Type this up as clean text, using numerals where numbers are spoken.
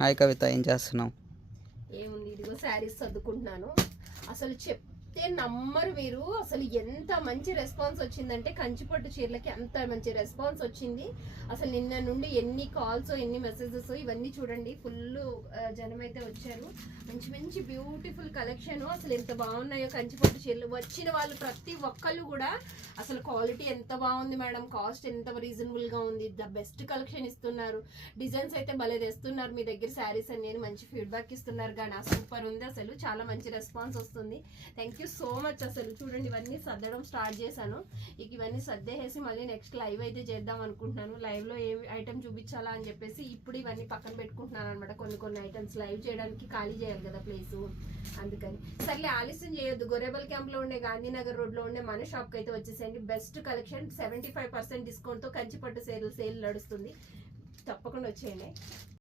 Hi కవిత, ఏం చేస్తున్నావు? ఏముంది, ఇదిగో శారీస్ సర్దుకుంటున్నాను. అసలు చెప్తే నమ్మరు మీరు, అసలు ఎంత మంచి రెస్పాన్స్ వచ్చిందంటే కంచిపట్టు చీరలకి అంత మంచి రెస్పాన్స్ వచ్చింది. అసలు నిన్న నుండి ఎన్ని కాల్స్, ఎన్ని మెసేజెస్, ఇవన్నీ చూడండి. ఫుల్ జనం అయితే వచ్చారు. మంచి మంచి బ్యూటిఫుల్ కలెక్షన్. అసలు ఎంత బాగున్నాయో కంచిపట్టు చీరలు. వచ్చిన వాళ్ళు ప్రతి ఒక్కళ్ళు కూడా అసలు క్వాలిటీ ఎంత బాగుంది మేడం, కాస్ట్ ఎంత రీజనబుల్గా ఉంది, ద బెస్ట్ కలెక్షన్ ఇస్తున్నారు, డిజైన్స్ అయితే భలే తెస్తున్నారు మీ దగ్గర శారీస్ అని నేను మంచి ఫీడ్బ్యాక్ ఇస్తున్నారు. కానీ సూపర్ ఉంది, అసలు చాలా మంచి రెస్పాన్స్ వస్తుంది. Thank you so much. అసలు చూడండి, ఇవన్నీ సర్దడం స్టార్ట్ చేశాను. ఇక ఇవన్నీ సర్దేసి మళ్ళీ నెక్స్ట్ లైవ్ అయితే చేద్దాం అనుకుంటున్నాను. లైవ్లో ఏ ఐటమ్ చూపించాలా అని చెప్పేసి ఇప్పుడు ఇవన్నీ పక్కన పెట్టుకుంటున్నాను అనమాట. కొన్ని ఐటమ్స్ లైవ్ చేయడానికి ఖాళీ చేయాలి కదా ప్లేసు, అందుకని. సర్లే, ఆలస్యం చేయొద్దు. గొరేబల్ క్యాంప్లో ఉండే గాంధీనగర్ రోడ్లో ఉండే మన షాప్కి అయితే వచ్చేసేయండి. బెస్ట్ కలెక్షన్ 75% డిస్కౌంట్తో కంచిపట్టు సేల్ నడుస్తుంది. తప్పకుండా వచ్చేయండి.